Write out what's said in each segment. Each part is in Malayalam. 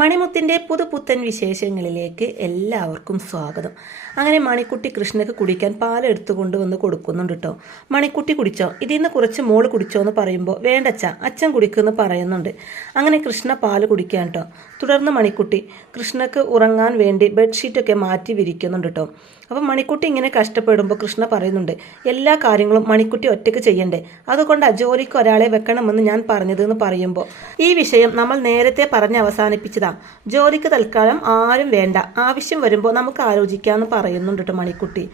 മണിമുത്തിന്റെ പുതുപുത്തൻ വിശേഷങ്ങളിലേക്ക് എല്ലാവർക്കും സ്വാഗതം. അങ്ങനെ മണിക്കുട്ടി കൃഷ്ണക്ക് കുടിക്കാൻ പാലെടുത്തു കൊണ്ടുവന്ന് കൊടുക്കുന്നുണ്ട് കേട്ടോ മണിക്കുട്ടി കുടിച്ചോ? ഇതിൽ നിന്ന് കുറച്ച് മോൾ കുടിച്ചോ എന്ന് പറയുമ്പോൾ വേണ്ടച്ച അച്ഛൻ കുടിക്കുമെന്ന് പറയുന്നുണ്ട്. അങ്ങനെ കൃഷ്ണ പാൽ കുടിക്കാൻ കേട്ടോ തുടർന്ന് മണിക്കുട്ടി കൃഷ്ണക്ക് ഉറങ്ങാൻ വേണ്ടി ബെഡ്ഷീറ്റൊക്കെ മാറ്റി വിരിക്കുന്നുണ്ട് കേട്ടോ അപ്പം മണിക്കുട്ടി ഇങ്ങനെ കഷ്ടപ്പെടുമ്പോൾ കൃഷ്ണ പറയുന്നുണ്ട് എല്ലാ കാര്യങ്ങളും മണിക്കുട്ടി ഒറ്റയ്ക്ക് ചെയ്യണ്ടേ? അതുകൊണ്ട് ജോലിക്ക് ഒരാളെ വെക്കണമെന്ന് ഞാൻ പറഞ്ഞതെന്ന് പറയുമ്പോൾ ഈ വിഷയം നമ്മൾ നേരത്തെ പറഞ്ഞ് അവസാനിപ്പിച്ചതാ. ജോലിക്ക് തൽക്കാലം ആരും വേണ്ട. ആവശ്യം വരുമ്പോൾ നമുക്ക് ആലോചിക്കാമെന്ന് പറയുന്നുണ്ട് കേട്ടോ മണിക്കുട്ടി.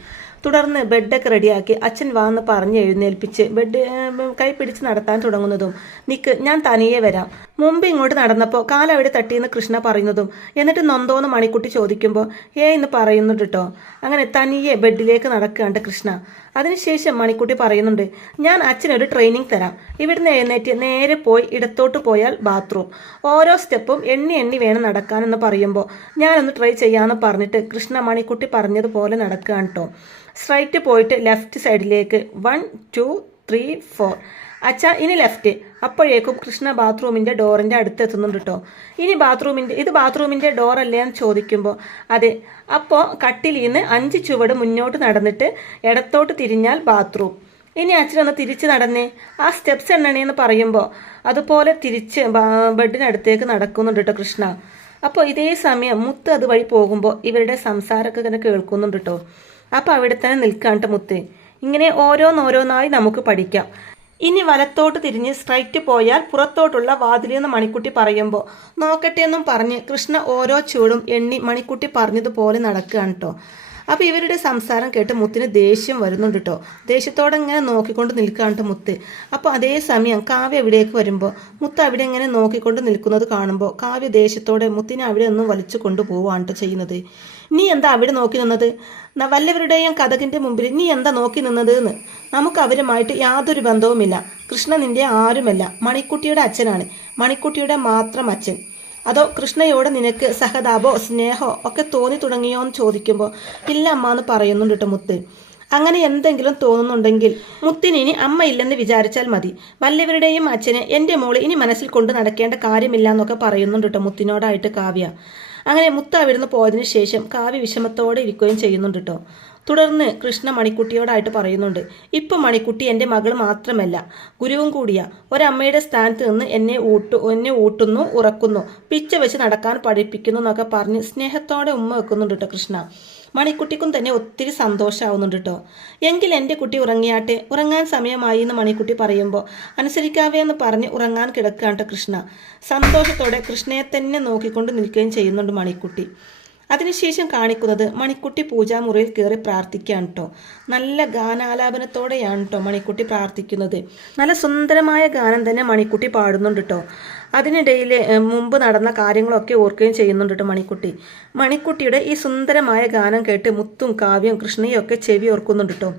തുടർന്ന് ബെഡൊക്കെ റെഡിയാക്കി അച്ഛൻ വാന്ന് പറഞ്ഞ് എഴുന്നേൽപ്പിച്ച് ബെഡ് കൈ പിടിച്ച് നടത്താൻ തുടങ്ങുന്നതും നിക്ക് ഞാൻ തനിയെ വരാം. മുമ്പ് ഇങ്ങോട്ട് നടന്നപ്പോൾ കാലവിടെ തട്ടിയെന്ന് കൃഷ്ണ പറയുന്നതും എന്നിട്ട് നൊന്തോന്ന് മണിക്കുട്ടി ചോദിക്കുമ്പോൾ ഏ എന്ന് പറയുന്നുണ്ട് കേട്ടോ അങ്ങനെ തനിയെ ബെഡിലേക്ക് നടക്കുകയാണ് കൃഷ്ണ. അതിനുശേഷം മണിക്കുട്ടി പറയുന്നുണ്ട് ഞാൻ അച്ഛനൊരു ട്രെയിനിങ് തരാം. ഇവിടുന്ന് എഴുന്നേറ്റ് നേരെ പോയി ഇടത്തോട്ട് പോയാൽ ബാത്റൂം ഓരോ സ്റ്റെപ്പും എണ്ണി എണ്ണി വേണം നടക്കാനെന്ന് പറയുമ്പോൾ ഞാനൊന്ന് ട്രൈ ചെയ്യാമെന്ന് പറഞ്ഞിട്ട് കൃഷ്ണ മണിക്കുട്ടി പറഞ്ഞതുപോലെ നടക്കുകയാണ് കേട്ടോ സ്ട്രൈറ്റ് പോയിട്ട് ലെഫ്റ്റ് സൈഡിലേക്ക് വൺ ടു ത്രീ ഫോർ അച്ഛാ ഇനി ലെഫ്റ്റ് അപ്പോഴേക്കും കൃഷ്ണ ബാത്റൂമിന്റെ ഡോറിന്റെ അടുത്ത് എത്തുന്നുണ്ട് കേട്ടോ ഇനി ബാത്റൂമിന്റെ ഇത് ബാത്റൂമിന്റെ ഡോറല്ലേ എന്ന് ചോദിക്കുമ്പോൾ അതെ. അപ്പോൾ കട്ടിലിൽ നിന്ന് അഞ്ച് ചുവട് മുന്നോട്ട് നടന്നിട്ട് ഇടത്തോട്ട് തിരിഞ്ഞാൽ ബാത്റൂം. ഇനി അച്ഛനൊന്ന് തിരിച്ച് നടന്നേ. ആ സ്റ്റെപ്സ് എണ്ണണേന്ന് പറയുമ്പോൾ അതുപോലെ തിരിച്ച് ബെഡിനടുത്തേക്ക് നടക്കുന്നുണ്ട് കേട്ടോ കൃഷ്ണ. അപ്പോൾ ഇതേ സമയം മുത്ത് അതുവഴി പോകുമ്പോൾ ഇവരുടെ സംസാരമൊക്കെ ഇങ്ങനെ കേൾക്കുന്നുണ്ട് കേട്ടോ അപ്പോൾ അവിടെ തന്നെ നിൽക്കാണ്ട് മുത്ത്. ഇങ്ങനെ ഓരോന്നോരോന്നായി നമുക്ക് പഠിക്കാം. ഇനി വലത്തോട്ട് തിരിഞ്ഞ് സ്ട്രൈറ്റ് പോയാൽ പുറത്തോട്ടുള്ള വാതിലെന്ന് മണിക്കുട്ടി പറയുമ്പോൾ നോക്കട്ടെ എന്നും പറഞ്ഞ് കൃഷ്ണ ഓരോ ചൂടും എണ്ണി മണിക്കുട്ടി പറഞ്ഞതുപോലെ നടക്കുകയാണ് കേട്ടോ അപ്പോൾ ഇവരുടെ സംസാരം കേട്ട് മുത്തിന് ദേഷ്യം വരുന്നുണ്ട് കേട്ടോ ദേഷ്യത്തോടെ ഇങ്ങനെ നോക്കിക്കൊണ്ട് നിൽക്കാണ്ട് മുത്ത്. അപ്പോൾ അതേ സമയം കാവ്യ എവിടേക്ക് വരുമ്പോൾ മുത്ത് അവിടെ ഇങ്ങനെ നോക്കിക്കൊണ്ട് നിൽക്കുന്നത് കാണുമ്പോൾ കാവ്യ ദേഷ്യത്തോടെ മുത്തിനെ അവിടെ ഒന്നും വലിച്ചു കൊണ്ടുപോവാണ് ചെയ്യുന്നത്. നീ എന്താ അവിടെ നോക്കി നിന്നത്? വല്ലവരുടെയും കഥകിന്റെ മുമ്പിൽ നീ എന്താ നോക്കി നിന്നത് എന്ന്? നമുക്ക് അവരുമായിട്ട് യാതൊരു ബന്ധവുമില്ല. കൃഷ്ണ നിന്റെ ആരുമല്ല. മണിക്കുട്ടിയുടെ അച്ഛനാണ്. മണിക്കുട്ടിയുടെ മാത്രം അച്ഛൻ. അതോ കൃഷ്ണയോട് നിനക്ക് സഹതാപോ സ്നേഹോ ഒക്കെ തോന്നി തുടങ്ങിയോ എന്ന് ചോദിക്കുമ്പോൾ ഇല്ല അമ്മ എന്ന് പറയുന്നുണ്ട് കേട്ടോ മുത്ത്. അങ്ങനെ എന്തെങ്കിലും തോന്നുന്നുണ്ടെങ്കിൽ മുത്തിന് ഇനി അമ്മ ഇല്ലെന്ന് വിചാരിച്ചാൽ മതി. വല്ലവരുടെയും അച്ഛനെ എന്റെ മോൾ ഇനി മനസ്സിൽ കൊണ്ട് നടക്കേണ്ട കാര്യമില്ല എന്നൊക്കെ പറയുന്നുണ്ട് കേട്ടോ മുത്തിനോടായിട്ട് കാവ്യ. അങ്ങനെ മുത്ത അവിടുന്ന് പോയതിനു ശേഷം കാവ്യ വിഷമത്തോടെ ഇരിക്കുകയും ചെയ്യുന്നുണ്ട് കേട്ടോ തുടർന്ന് കൃഷ്ണ മണിക്കുട്ടിയോടായിട്ട് പറയുന്നുണ്ട് ഇപ്പം മണിക്കുട്ടി എന്റെ മകൾ മാത്രമല്ല. ഗുരുവും കൂടിയാ. ഒരമ്മയുടെ സ്ഥാനത്ത് നിന്ന് എന്നെ ഊട്ടു എന്നെ ഊട്ടുന്നു ഉറക്കുന്നു. പിച്ച വെച്ച് നടക്കാൻ പഠിപ്പിക്കുന്നു എന്നൊക്കെ പറഞ്ഞ് സ്നേഹത്തോടെ ഉമ്മ വെക്കുന്നുണ്ട് കേട്ടോ കൃഷ്ണ. മണിക്കുട്ടിക്കും തന്നെ ഒത്തിരി സന്തോഷമാവുന്നുണ്ട് കേട്ടോ എങ്കിൽ എന്റെ കുട്ടി ഉറങ്ങിയാട്ടെ? ഉറങ്ങാൻ സമയമായി എന്ന് മണിക്കുട്ടി പറയുമ്പോൾ അനുസരിക്കാവേ എന്ന് പറഞ്ഞ് ഉറങ്ങാൻ കിടക്കുകയാണ് കൃഷ്ണ. സന്തോഷത്തോടെ കൃഷ്ണയെ തന്നെ നോക്കിക്കൊണ്ട് നിൽക്കുകയും ചെയ്യുന്നുണ്ട് മണിക്കുട്ടി. അതിനുശേഷം കാണിക്കുന്നത് മണിക്കുട്ടി പൂജാമുറിയിൽ കയറി പ്രാർത്ഥിക്കുകയാണ് കേട്ടോ നല്ല ഗാനാലാപനത്തോടെയാണ് കേട്ടോ മണിക്കുട്ടി പ്രാർത്ഥിക്കുന്നത്. നല്ല സുന്ദരമായ ഗാനം തന്നെ മണിക്കുട്ടി പാടുന്നുണ്ട് കേട്ടോ അതിനിടയിൽ മുമ്പ് നടന്ന കാര്യങ്ങളൊക്കെ ഓർക്കുകയും ചെയ്യുന്നുണ്ട് കേട്ടോ മണിക്കുട്ടി. മണിക്കുട്ടിയുടെ ഈ സുന്ദരമായ ഗാനം കേട്ട് മുത്തും കാവ്യം കൃഷ്ണയും ഒക്കെ ചെവി ഓർക്കുന്നുണ്ട് കേട്ടോ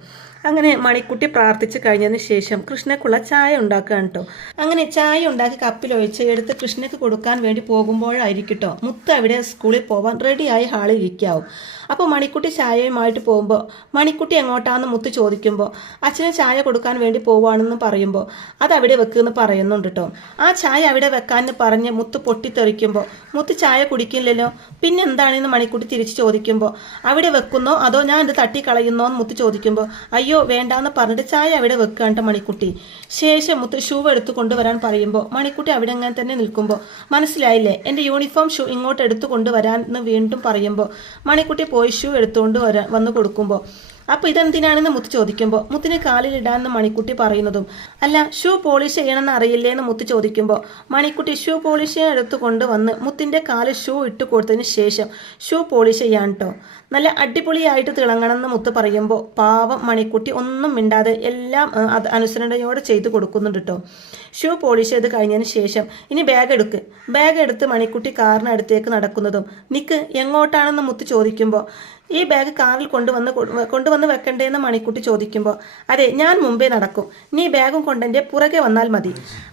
അങ്ങനെ മണിക്കുട്ടി പ്രാർത്ഥിച്ചു കഴിഞ്ഞതിന് ശേഷം കൃഷ്ണക്കുള്ള ചായ ഉണ്ടാക്കുകയാണ് കേട്ടോ അങ്ങനെ ചായ ഉണ്ടാക്കി കപ്പിലൊഴിച്ച് എടുത്ത് കൃഷ്ണയ്ക്ക് കൊടുക്കാൻ വേണ്ടി പോകുമ്പോഴായിരിക്കും കേട്ടോ മുത്ത് അവിടെ സ്കൂളിൽ പോവാൻ റെഡിയായി ഹാളിൽ ഇരിക്കാവും. അപ്പോൾ മണിക്കുട്ടി ചായയുമായിട്ട് പോകുമ്പോൾ മണിക്കുട്ടി എങ്ങോട്ടാണെന്ന് മുത്ത് ചോദിക്കുമ്പോൾ അച്ഛന് ചായ കൊടുക്കാൻ വേണ്ടി പോവാണെന്ന് പറയുമ്പോൾ അത് അവിടെ വെക്കുമെന്ന് പറയുന്നുണ്ട് കേട്ടോ ആ ചായ അവിടെ വെക്കാമെന്ന് പറഞ്ഞ് മുത്ത് പൊട്ടിത്തെറിക്കുമ്പോൾ മുത്ത് ചായ കുടിക്കില്ലല്ലോ പിന്നെ എന്താണെന്ന് മണിക്കുട്ടി തിരിച്ച് ചോദിക്കുമ്പോൾ അവിടെ വെക്കുന്നോ അതോ ഞാൻ ഇത് തട്ടിക്കളയുന്നോ എന്ന് മുത്ത് ചോദിക്കുമ്പോൾ അയ്യോ വേണ്ടാന്ന് പറഞ്ഞിട്ട് ചായ അവിടെ വെക്കാണ്ട് മണിക്കുട്ടി. ശേഷം മുത്ത് ഷൂ എടുത്തു കൊണ്ടുവരാൻ പറയുമ്പോൾ മണിക്കുട്ടി അവിടെ അങ്ങനെ തന്നെ നിൽക്കുമ്പോൾ മനസ്സിലായില്ലേ എന്റെ യൂണിഫോം ഷൂ ഇങ്ങോട്ട് എടുത്തു കൊണ്ടുവരാൻ എന്ന് വീണ്ടും പറയുമ്പോൾ മണിക്കുട്ടി പോയി ഷൂ എടുത്തുകൊണ്ട് വരാ വന്ന് കൊടുക്കുമ്പോൾ അപ്പോൾ ഇതെന്തിനാണെന്ന് മുത്ത് ചോദിക്കുമ്പോൾ മുത്തിന് കാലിലിടാമെന്ന് മണിക്കുട്ടി പറയുന്നതും അല്ല ഷൂ പോളിഷ് ചെയ്യണമെന്ന് അറിയില്ലേ എന്ന് മുത്ത് ചോദിക്കുമ്പോൾ മണിക്കുട്ടി ഷൂ പോളിഷ് എടുത്തുകൊണ്ട് വന്ന് മുത്തിന്റെ കാലിൽ ഷൂ ഇട്ട് കൊടുത്തതിന് ശേഷം ഷൂ പോളിഷ് ചെയ്യാൻ കേട്ടോ നല്ല അടിപൊളിയായിട്ട് തിളങ്ങണമെന്ന് മുത്ത് പറയുമ്പോൾ പാവം മണിക്കുട്ടി ഒന്നും മിണ്ടാതെ എല്ലാം അത് അനുസരണയോടെ ചെയ്തു കൊടുക്കുന്നുണ്ട് കേട്ടോ ഷൂ പോളിഷ് ചെയ്ത് കഴിഞ്ഞതിന് ശേഷം ഇനി ബാഗ് എടുക്ക്. ബാഗ് എടുത്ത് മണിക്കുട്ടി കാറിനടുത്തേക്ക് നടക്കുന്നതും. നിക്ക് എങ്ങോട്ടാണെന്ന് മുത്ത് ചോദിക്കുമ്പോൾ ഈ ബാഗ് കാറിൽ കൊണ്ടുവന്ന് കൊണ്ടുവന്ന് വെക്കണ്ടേന്ന് മണിക്കുട്ടി ചോദിക്കുമ്പോൾ അതെ ഞാൻ മുമ്പേ നടക്കും. നീ ബാഗും കൊണ്ടെന്റെ പുറകെ വന്നാൽ മതി.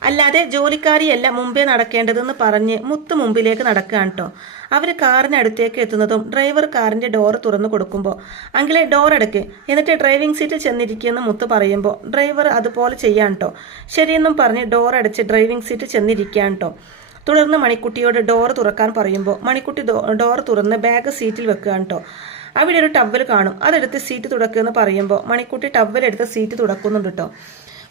അല്ലാതെ ജോലിക്കാരിയല്ല മുമ്പേ നടക്കേണ്ടതെന്ന് പറഞ്ഞ് മുത്ത് മുമ്പിലേക്ക് നടക്കുകയാണ് കേട്ടോ അവർ കാറിനടുത്തേക്ക് എത്തുന്നതും ഡ്രൈവർ കാറിന്റെ ഡോർ തുറന്നു കൊടുക്കുമ്പോൾ അങ്കിളെ ഡോർ അടയ്ക്ക് എന്നിട്ട് ഡ്രൈവിംഗ് സീറ്റിൽ ചെന്നിരിക്കുമെന്ന് മുത്ത് പറയുമ്പോൾ ഡ്രൈവർ അതുപോലെ ചെയ്യാൻ കേട്ടോ ശരിയെന്നും പറഞ്ഞ് ഡോർ അടച്ച് ഡ്രൈവിംഗ് സീറ്റിൽ ചെന്നിരിക്കാൻ കേട്ടോ തുടർന്ന് മണിക്കുട്ടിയോട് ഡോർ തുറക്കാൻ പറയുമ്പോൾ മണിക്കുട്ടി ഡോർ തുറന്ന് ബാഗ് സീറ്റിൽ വെക്കുകയാണ് കേട്ടോ അവിടെ ഒരു ടവൽ കാണും. അതെടുത്ത് സീറ്റ് തുടക്കുമെന്ന് പറയുമ്പോൾ മണിക്കുട്ടി ടവ്വൽ എടുത്ത് സീറ്റ് തുടക്കുന്നുണ്ട് കേട്ടോ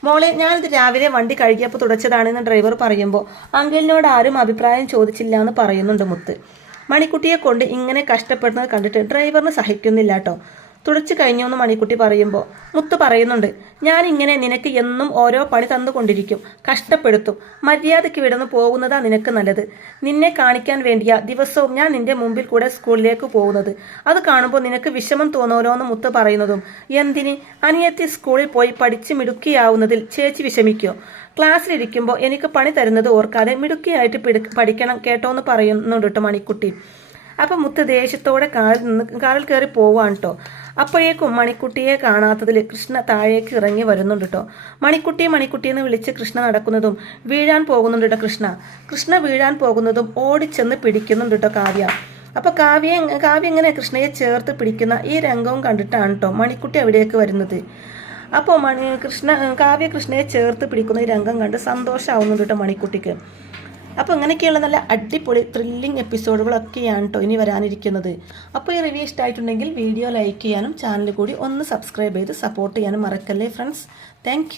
മോളെ ഞാനിത് രാവിലെ വണ്ടി കഴുകിയപ്പോൾ തുടച്ചതാണെന്ന് ഡ്രൈവർ പറയുമ്പോൾ അങ്കിളിനോട് ആരും അഭിപ്രായം ചോദിച്ചില്ല എന്ന് പറയുന്നുണ്ട് മുത്ത്. മണിക്കുട്ടിയെ കൊണ്ട് ഇങ്ങനെ കഷ്ടപ്പെടുന്നത് കണ്ടിട്ട് ഡ്രൈവറിന് സഹിക്കുന്നില്ല കേട്ടോ തുടച്ചു കഴിഞ്ഞു എന്ന് മണിക്കുട്ടി പറയുമ്പോൾ മുത്തു പറയുന്നുണ്ട് ഞാൻ ഇങ്ങനെ നിനക്ക് എന്നും ഓരോ പണി തന്നുകൊണ്ടിരിക്കും കഷ്ടപ്പെടുത്തും മര്യാദയ്ക്ക് വിടന്ന് പോകുന്നതാ നിനക്ക് നല്ലത്. നിന്നെ കാണിക്കാൻ വേണ്ടിയാ ദിവസവും ഞാൻ നിന്റെ മുമ്പിൽ കൂടെ സ്കൂളിലേക്ക് പോകുന്നത്. അത് കാണുമ്പോൾ നിനക്ക് വിഷമം തോന്നുമല്ലോ എന്ന് മുത്ത് പറയുന്നതും എന്തിന്? അനിയത്തി സ്കൂളിൽ പോയി പഠിച്ച് മിടുക്കിയാവുന്നതിൽ ചേച്ചി വിഷമിക്കോ? ക്ലാസ്സിലിരിക്കുമ്പോൾ എനിക്ക് പണി തരുന്നത് ഓർക്കാതെ മിടുക്കിയായിട്ട് പഠിക്കണം കേട്ടോ എന്ന് പറയുന്നുണ്ട് കേട്ടോ മണിക്കുട്ടി. അപ്പം മുത്ത് ദേഷ്യത്തോടെ കാറിൽ നിന്ന് കാറിൽ കയറി പോവാണ് കേട്ടോ അപ്പോഴേക്കും മണിക്കുട്ടിയെ കാണാത്തതിൽ കൃഷ്ണ താഴേക്ക് ഇറങ്ങി വരുന്നുണ്ട് കേട്ടോ മണിക്കുട്ടി മണിക്കുട്ടി എന്ന് വിളിച്ച് കൃഷ്ണ നടക്കുന്നതും വീഴാൻ പോകുന്നുണ്ട് കേട്ടോ കൃഷ്ണ. കൃഷ്ണ വീഴാൻ പോകുന്നതും ഓടിച്ചെന്ന് പിടിക്കുന്നുണ്ട് കേട്ടോ കാവ്യ. അപ്പൊ കാവ്യ കാവ്യ എങ്ങനെ കൃഷ്ണയെ ചേർത്ത് പിടിക്കുന്ന ഈ രംഗവും കണ്ടിട്ടാണ് കേട്ടോ മണിക്കുട്ടി അവിടേക്ക് വരുന്നത്. അപ്പോൾ മണി കൃഷ്ണ കാവ്യ കൃഷ്ണയെ ചേർത്ത് പിടിക്കുന്ന ഈ രംഗം കണ്ട് സന്തോഷമാവുന്നുണ്ട് കേട്ടോ മണിക്കുട്ടിക്ക്. അപ്പോൾ ഇങ്ങനെയൊക്കെയുള്ള നല്ല അടിപൊളി ത്രില്ലിംഗ് എപ്പിസോഡുകളൊക്കെയാണ് കേട്ടോ ഇനി വരാനിരിക്കുന്നത്. അപ്പോൾ ഈ റിവ്യൂ ഇഷ്ടമായിട്ടുണ്ടെങ്കിൽ വീഡിയോ ലൈക്ക് ചെയ്യാനും ചാനൽ കൂടി ഒന്ന് സബ്സ്ക്രൈബ് ചെയ്ത് സപ്പോർട്ട് ചെയ്യാനും മറക്കല്ലേ ഫ്രണ്ട്സ് താങ്ക്